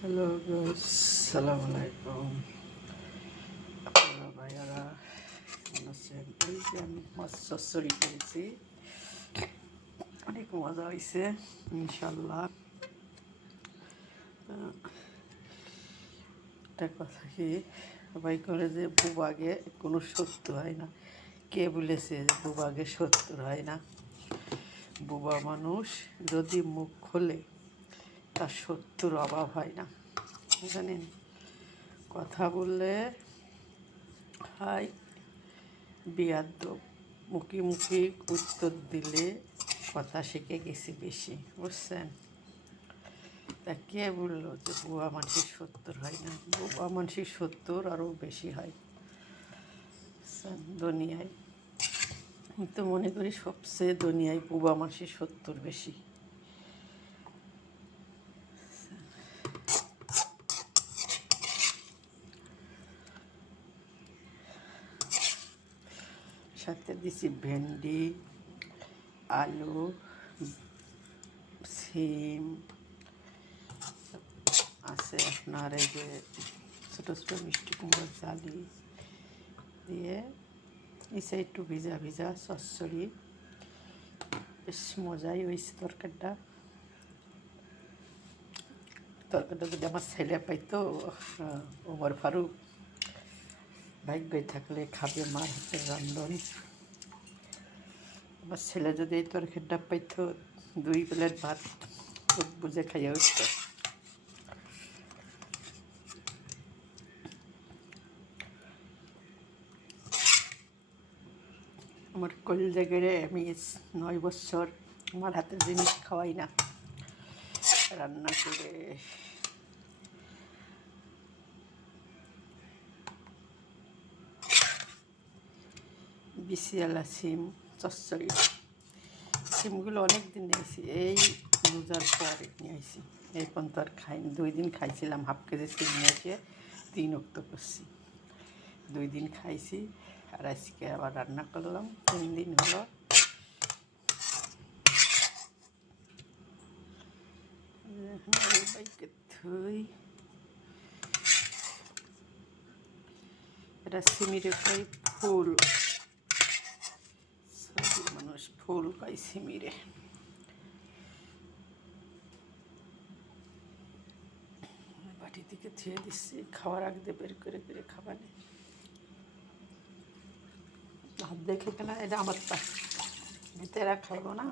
Hello guys, সালাম আলাইকুম। আপনারা ভাইয়ারা কেমন আছেন? এই যে আমি মাছ চচ্চড়ি করেছি, অনেক মজা হয়েছে ইনশাল্লাহ। একটা কথা কি, সবাই করে যে ভূভাগে কোনো শত্রু হয় না। কে বলেছে যে ভূভাগে শত্রু হয় না? বোবা মানুষ যদি মুখ খোলে তার শত্রুর অভাব হয় না, জানেন? কথা বললে হয় বেয়াদ্দপ, মুখে মুখে উত্তর দিলে কথা শিখে গেছি বেশি, বুঝছেন? তা কে বললো যে বুয়া মানুষের সত্তর হয় না? বুয়া মানুষের সত্তর আরও বেশি হয়, বুঝছেন? দুনিয়ায় আমি তো মনে করি সবচেয়ে দুনিয়ায় বুবা মানুষের সত্তর বেশি। সাথে দিছি ভেন্ডি, আলু, সিম আছে, আপনার এই যে ছোটো ছোটো মিষ্টি কুমড়োর জালি দিয়ে নিচে একটু ভিজা ভিজা চচ্চড়ি, বেশ মজাই হয়েছে তরকারিটা। তরকারিটা যদি আমার ছেলে পাইতো, ওমর ফারুক, ভাগ্যই থাকলে খাবে মার হাতের রান্ধন। আমার ছেলে যদি এই তরকারিটা পাইতো, 2 প্লেট ভাত বুঝে খাইয়া উঠত। আমার কলিজা গেড়ে আমি 9 বছর আমার হাতের জিনিস খাওয়াই না, রান্না করে। বিসিয়ালা সিম চচ্চড়ি, সিমগুলো অনেক দিন নিয়েছি, এই রোজার পরে নিয়ে আসি। এই পর্যন্ত আর খাইনি, 2 দিন খাইছিলাম, হাফ কেজি সিম নিয়ে এসে 3 অক্ত করছি, 2 দিন খাইছি। আর আজকে আবার রান্না করলাম, 3 দিন হলো। এটা সিমিরে কই ফুল, মানুষ ফুল পাই সিমিরে। বাটি থেকে ধুয়ে দিচ্ছি, খাওয়ার আগে বের করে করে খাবানি। হাত দেখে কেনা, এটা আমার তা ভিতরে খাইব না।